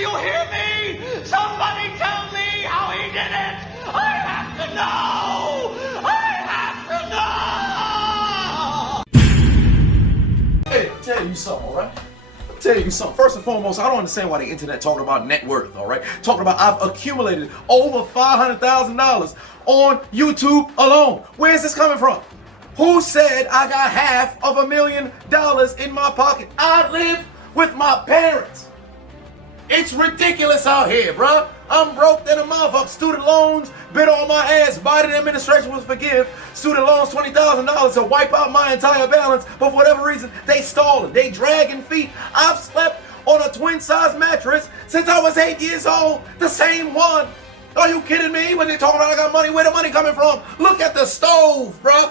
you hear me? Somebody tell me how he did it! I have to know! I have to know! Hey, tell you something, all right? Tell you something. First and foremost, I don't understand why the internet talking about net worth, all right? Talking about I've accumulated over $500,000 on YouTube alone. Where's this coming from? Who said I got $500,000 in my pocket? I live with my parents. It's ridiculous out here, bruh. I'm broke than a motherfucker. Student loans bit on my ass. Biden administration will forgive student loans $20,000 to wipe out my entire balance, but for whatever reason, they stalling. They dragging feet. I've slept on a twin-size mattress since I was 8 years old. The same one. Are you kidding me? When they talking about I got money, where the money coming from? Look at the stove, bruh.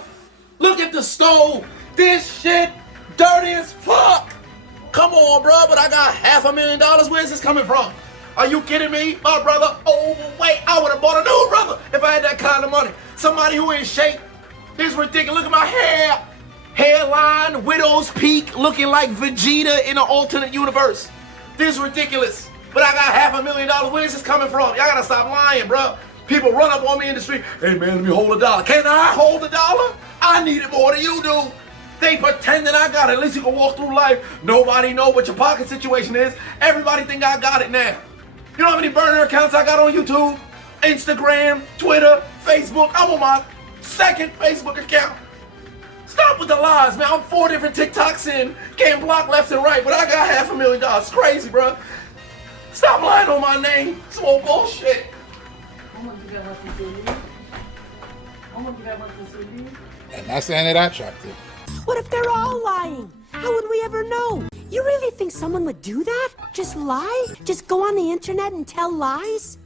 Look at the stove. This shit dirty as fuck. Come on, bro, but I got $500,000. Where's this coming from? Are you kidding me? My brother overweight. I would have bought a new brother if I had that kind of money. Somebody who in shape. This is ridiculous. Look at my hair. Hairline, widow's peak, looking like Vegeta in an alternate universe. This is ridiculous. But I got $500,000. Where's this coming from? Y'all gotta stop lying, bro. People run up on me in the street. Hey, man, let me hold $1. Can I hold $1? I need it more than you do. They pretending I got it. At least you can walk through life. Nobody know what your pocket situation is. Everybody think I got it now. You know how many burner accounts I got on YouTube, Instagram, Twitter, Facebook? I'm on my second Facebook account. Stop with the lies, man. I'm 4 different TikToks in, getting blocked left and right, but I got $500,000. It's crazy, bro. Stop lying on my name. It's more bullshit. I'm not saying that I trapped it. What if they're all lying? How would we ever know? You really think someone would do that? Just lie? Just go on the internet and tell lies?